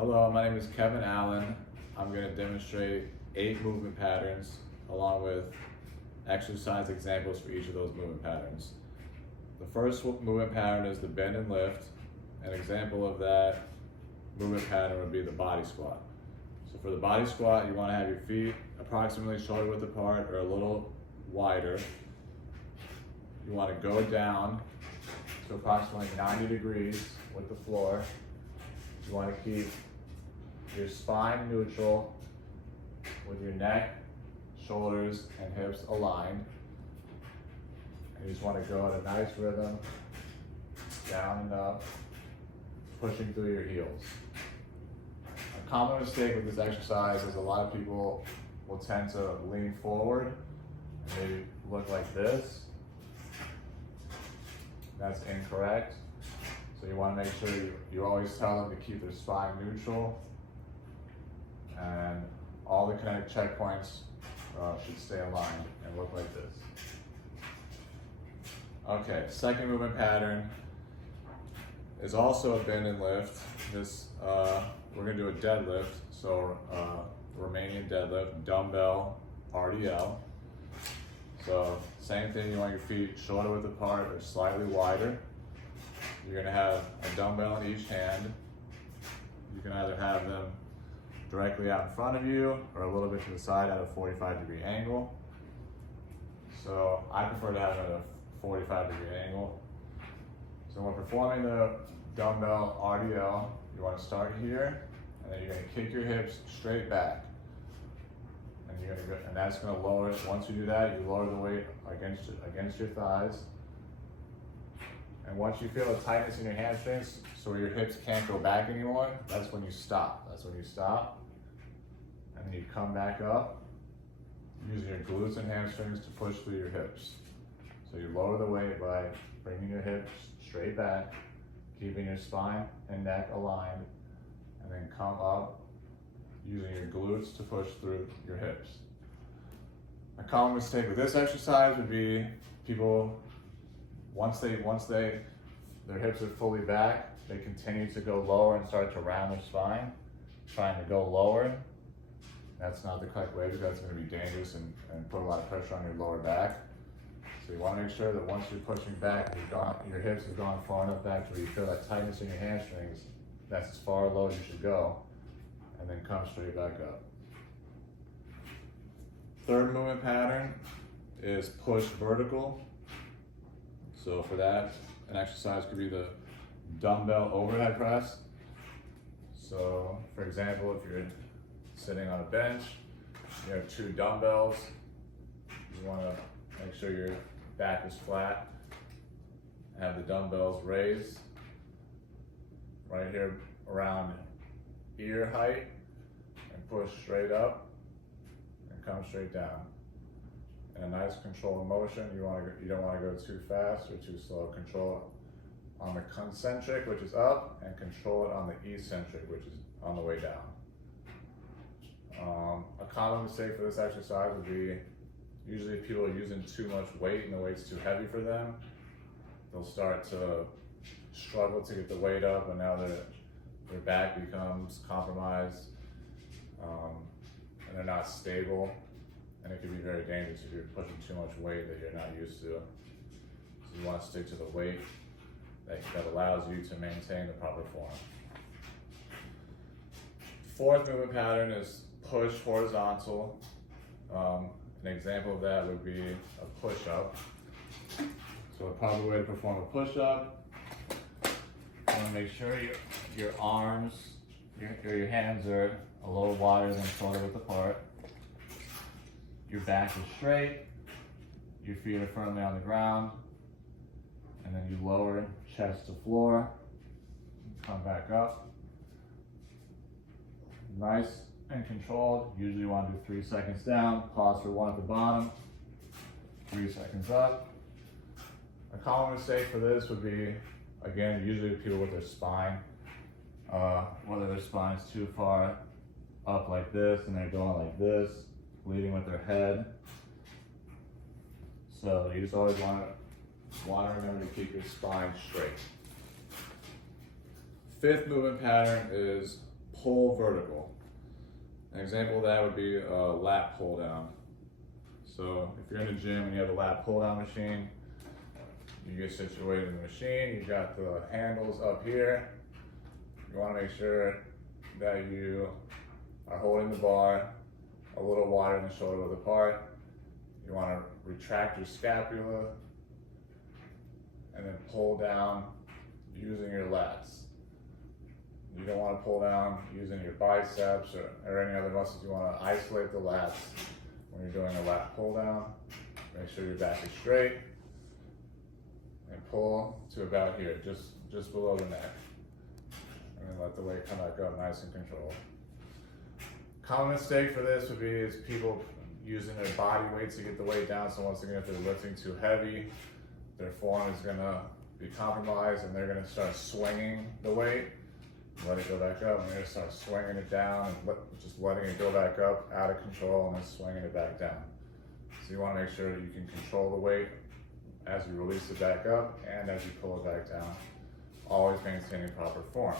Hello, my name is Kevin Allen. I'm going to demonstrate 8 movement patterns along with exercise examples for each of those movement patterns. The first movement pattern is the bend and lift. An example of that movement pattern would be the body squat. So for the body squat, you want to have your feet approximately shoulder width apart or a little wider. You want to go down to approximately 90 degrees with the floor. You want to keep your spine neutral with your neck, shoulders, and hips aligned. And you just want to go at a nice rhythm, down and up, pushing through your heels. A common mistake with this exercise is a lot of people will tend to lean forward and maybe look like this. That's incorrect. So you want to make sure you always tell them to keep their spine neutral, and all the kinetic checkpoints should stay aligned and look like this. Okay, second movement pattern is also a bend and lift. This we're going to do a deadlift, so Romanian deadlift, dumbbell RDL. So same thing, you want your feet shoulder width apart or slightly wider. You're going to have a dumbbell in each hand. You can either have them directly out in front of you or a little bit to the side at a 45-degree angle. So I prefer to have it at a 45-degree angle. So when performing the dumbbell RDL, you want to start here, and then you're going to kick your hips straight back. And you're going to go, and that's going to lower it. Once you do that, you lower the weight against your thighs. And once you feel a tightness in your hamstrings, so your hips can't go back anymore, that's when you stop. That's when you stop. And then you come back up, using your glutes and hamstrings to push through your hips. So you lower the weight by bringing your hips straight back, keeping your spine and neck aligned, and then come up, using your glutes to push through your hips. A common mistake with this exercise would be people, once their hips are fully back, they continue to go lower and start to round their spine, trying to go lower. That's not the correct way, because that's going to be dangerous and put a lot of pressure on your lower back. So you want to make sure that once you're pushing back, your hips have gone far enough back to where you feel that tightness in your hamstrings. That's as far low as you should go, and then come straight back up. Third movement pattern is push vertical. So for that, an exercise could be the dumbbell overhead press. So for example, if you're sitting on a bench, you have 2 dumbbells, you want to make sure your back is flat, have the dumbbells raised right here around ear height, and push straight up and come straight down. In a nice controlled motion. You don't want to go too fast or too slow. Control it on the concentric, which is up, and control it on the eccentric, which is on the way down. A common mistake for this exercise would be, usually people are using too much weight and the weight's too heavy for them. They'll start to struggle to get the weight up, and now their back becomes compromised, and they're not stable. And it can be very dangerous if you're pushing too much weight that you're not used to. So you want to stick to the weight that allows you to maintain the proper form. Fourth movement pattern is push horizontal. An example of that would be a push-up. So a proper way to perform a push-up, you want to make sure your arms, your hands are a little wider than shoulder width apart. Your back is straight, your feet are firmly on the ground, and then you lower chest to floor, come back up. Nice and controlled. Usually you want to do 3 seconds down, pause for 1 at the bottom, 3 seconds up. A common mistake for this would be, again, usually people with their spine, whether their spine is too far up like this and they're going like this, leading with their head. So you just always want to remember to keep your spine straight. Fifth movement pattern is pull vertical. An example of that would be a lat pull down. So if you're in a gym and you have a lat pull down machine, you get situated in the machine, you got the handles up here. You want to make sure that you are holding the bar a little wider than shoulder width apart. You want to retract your scapula and then pull down using your lats. You don't want to pull down using your biceps or any other muscles. You want to isolate the lats when you're doing a lat pull down. Make sure your back is straight and pull to about here, just below the neck. And then let the weight come back up nice and controlled. Common mistake for this would be is people using their body weight to get the weight down. So once again, if they're lifting too heavy, their form is gonna be compromised and they're gonna start swinging the weight. Let it go back up, and you're gonna start swinging it down and just letting it go back up out of control and then swinging it back down. So you wanna make sure that you can control the weight as you release it back up and as you pull it back down, always maintaining proper form.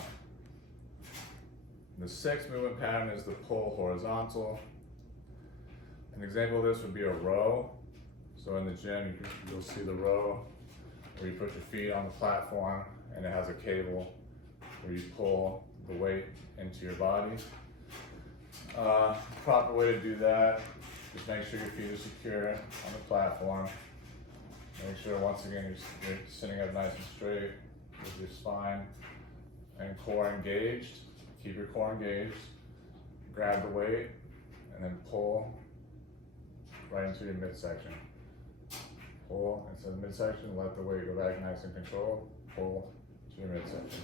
The sixth movement pattern is the pull horizontal. An example of this would be a row. So in the gym, you'll see the row where you put your feet on the platform and it has a cable where you pull the weight into your body. Proper way to do that, just make sure your feet are secure on the platform. Make sure once again you're sitting up nice and straight with your spine and core engaged. Keep your core engaged, grab the weight, and then pull right into your midsection. Pull into the midsection, let the weight go back nice and controlled, pull to your midsection.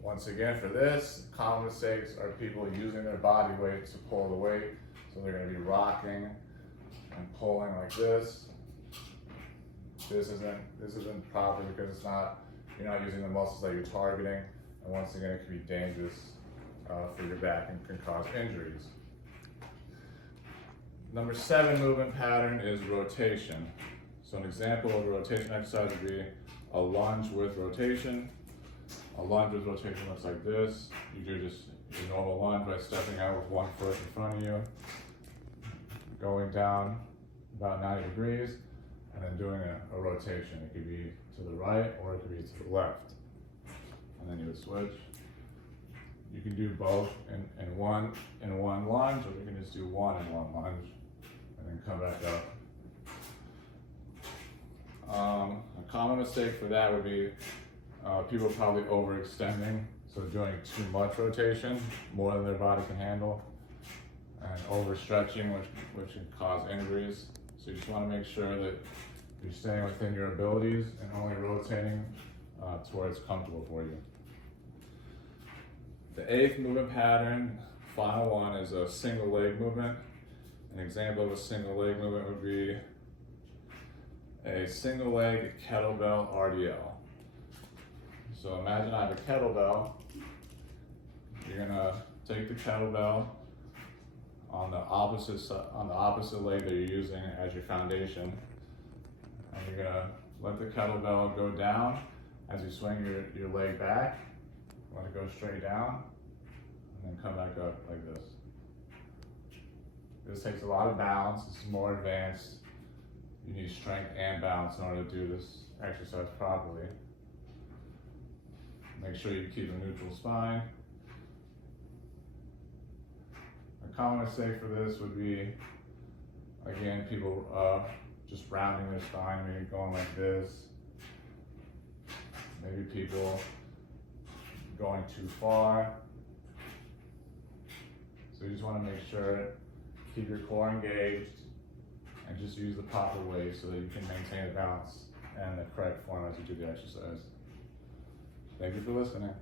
Once again for this, common mistakes are people using their body weight to pull the weight. So they're gonna be rocking and pulling like this. This isn't proper because you're not using the muscles that you're targeting. And once again, it can be dangerous for your back and can cause injuries. Number 7 movement pattern is rotation. So an example of a rotation exercise would be a lunge with rotation. A lunge with rotation looks like this. You do just your normal lunge by stepping out with one foot in front of you, going down about 90 degrees, and then doing a rotation. It could be to the right or it could be to the left. And then you would switch. You can do both in one lunge, or you can just do one in one lunge and then come back up. A common mistake for that would be people probably overextending, so doing too much rotation, more than their body can handle, and overstretching, which can cause injuries. So you just want to make sure that you're staying within your abilities and only rotating to where it's comfortable for you. The 8th movement pattern, final one, is a single leg movement. An example of a single leg movement would be a single leg kettlebell RDL. So imagine I have a kettlebell. You're gonna take the kettlebell on the opposite leg that you're using as your foundation, and you're gonna let the kettlebell go down as you swing your leg back. Let it go straight down, and then come back up like this. This takes a lot of balance. It's more advanced. You need strength and balance in order to do this exercise properly. Make sure you keep a neutral spine. A common mistake for this would be, again, people just rounding their spine, maybe going like this. Maybe people going too far. So you just want to make sure, keep your core engaged, and just use the proper weight so that you can maintain the balance and the correct form as you do the exercise. Thank you for listening.